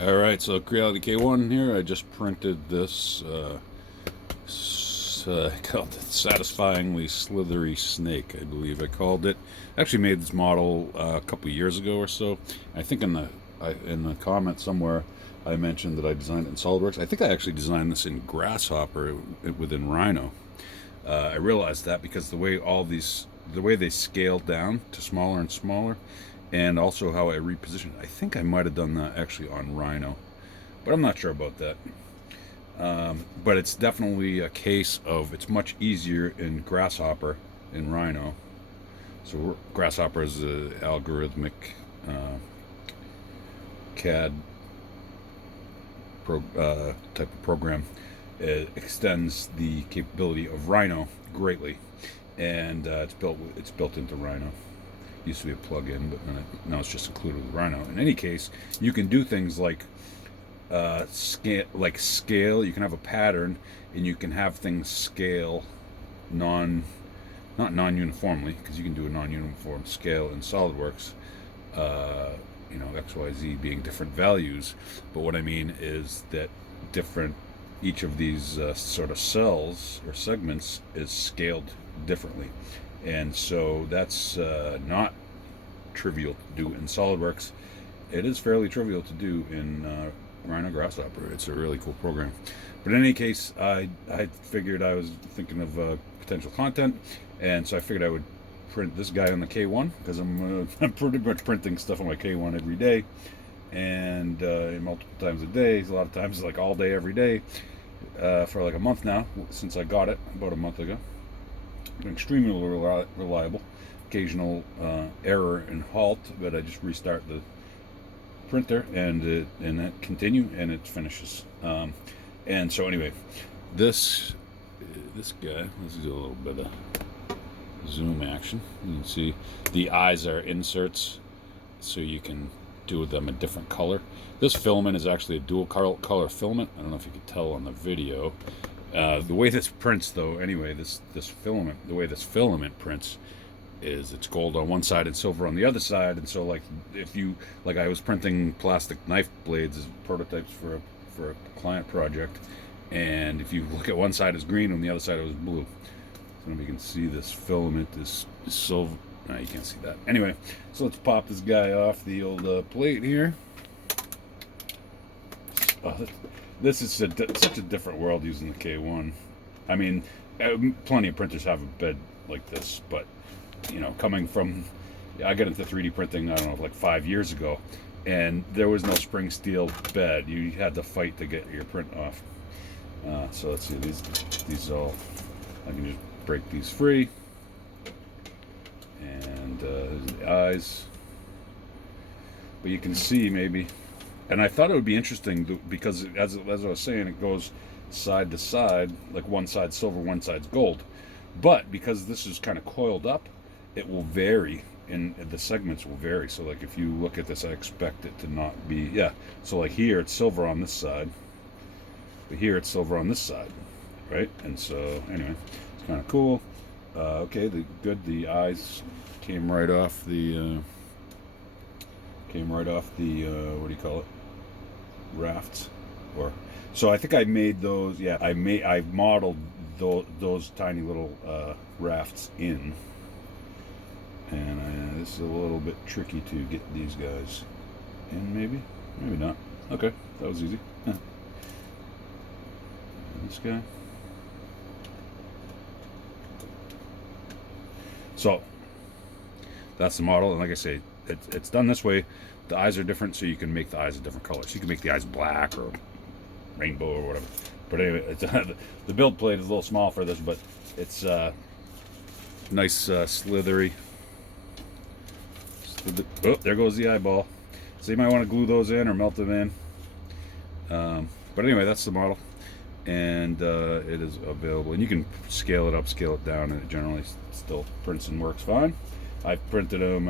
Alright, so Creality K1 here. I just printed this called it Satisfyingly Slithery Snake, I believe I called it. I actually made this model a couple years ago or so. I think in the comment somewhere I mentioned that I designed it in Solidworks. I think I actually designed this in Grasshopper within Rhino. I realized that because the way they scaled down to smaller and smaller, and also how I repositioned. I think I might have done that actually on Rhino, but I'm not sure about that. But it's definitely a case of it's much easier in Grasshopper in Rhino. So Grasshopper is an algorithmic CAD type of program. It extends the capability of Rhino greatly, and it's built into Rhino. Used to be a plug-in, but now it's just included with Rhino. In any case, you can do things like scale. You can have a pattern, and you can have things scale not non-uniformly, because you can do a non-uniform scale in SolidWorks. XYZ being different values, but what I mean is that each of these sort of cells or segments is scaled differently, and so that's not trivial to do in SolidWorks. It is fairly trivial to do in Rhino Grasshopper. It's a really cool program. But in any case, I figured I was thinking of potential content, and so I figured I would print this guy on the K1, because I'm pretty much printing stuff on my K1 every day, and multiple times a day. A lot of times, like all day, every day, for like a month now, since I got it about a month ago. Been extremely reliable. Occasional error and halt, but I just restart the printer and it continue, and it finishes. And so anyway, this guy, let's do a little bit of zoom action. You can see the eyes are inserts, so you can do them a different color. This filament is actually a dual color filament. I don't know if you could tell on the video. The way this prints, though, anyway, this filament, the way this filament prints is it's gold on one side and silver on the other side. And so, like, I was printing plastic knife blades as prototypes for a client project, and if you look at one side is green and the other side it was blue. So you can see this filament is silver. No, you can't see that. Anyway, so let's pop this guy off the old plate here. This is such a different world using the K1. I mean, plenty of printers have a bed like this, but coming from, I got into 3D printing, I don't know, like 5 years ago, and there was no spring steel bed. You had to fight to get your print off. So let's see, these all, I can just break these free, and the eyes. But you can see maybe, and I thought it would be interesting because as I was saying, it goes side to side, like one side's silver, one side's gold. But because this is kind of coiled up, it will vary, and the segments will vary. So like if you look at this, I expect it to not be, so like here it's silver on this side, but here it's silver on this side, right? And so anyway, it's kind of cool. Okay, the eyes came right off the what do you call it, rafts, or so I think I made those. I modeled those tiny little rafts in, and this is a little bit tricky to get these guys in. Maybe not. Okay, that was easy. This guy. So that's the model, and like I say, it's done this way. The eyes are different, so you can make the eyes a different color. So you can make the eyes black or rainbow or whatever. But anyway, the build plate is a little small for this, but it's nice, slithery. Oh, there goes the eyeball. So you might want to glue those in or melt them in. But anyway, that's the model, and it is available. And you can scale it up, scale it down, and it generally still prints and works fine. I printed them,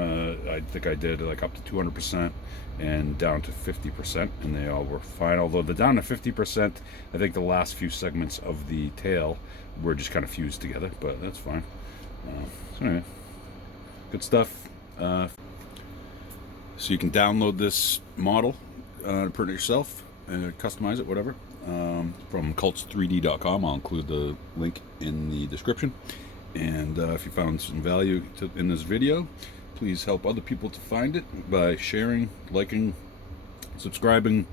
I think I did like up to 200% and down to 50%, and they all were fine. Although the down to 50%, I think the last few segments of the tail were just kind of fused together, but that's fine. So anyway, good stuff. So you can download this model to print it yourself and customize it, whatever, from cults3d.com. I'll include the link in the description. And if you found some value in this video, please help other people to find it by sharing, liking, subscribing.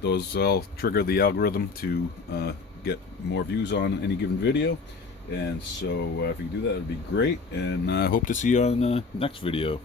Those all trigger the algorithm to get more views on any given video. And so if you do that, it would be great. And I hope to see you on the next video.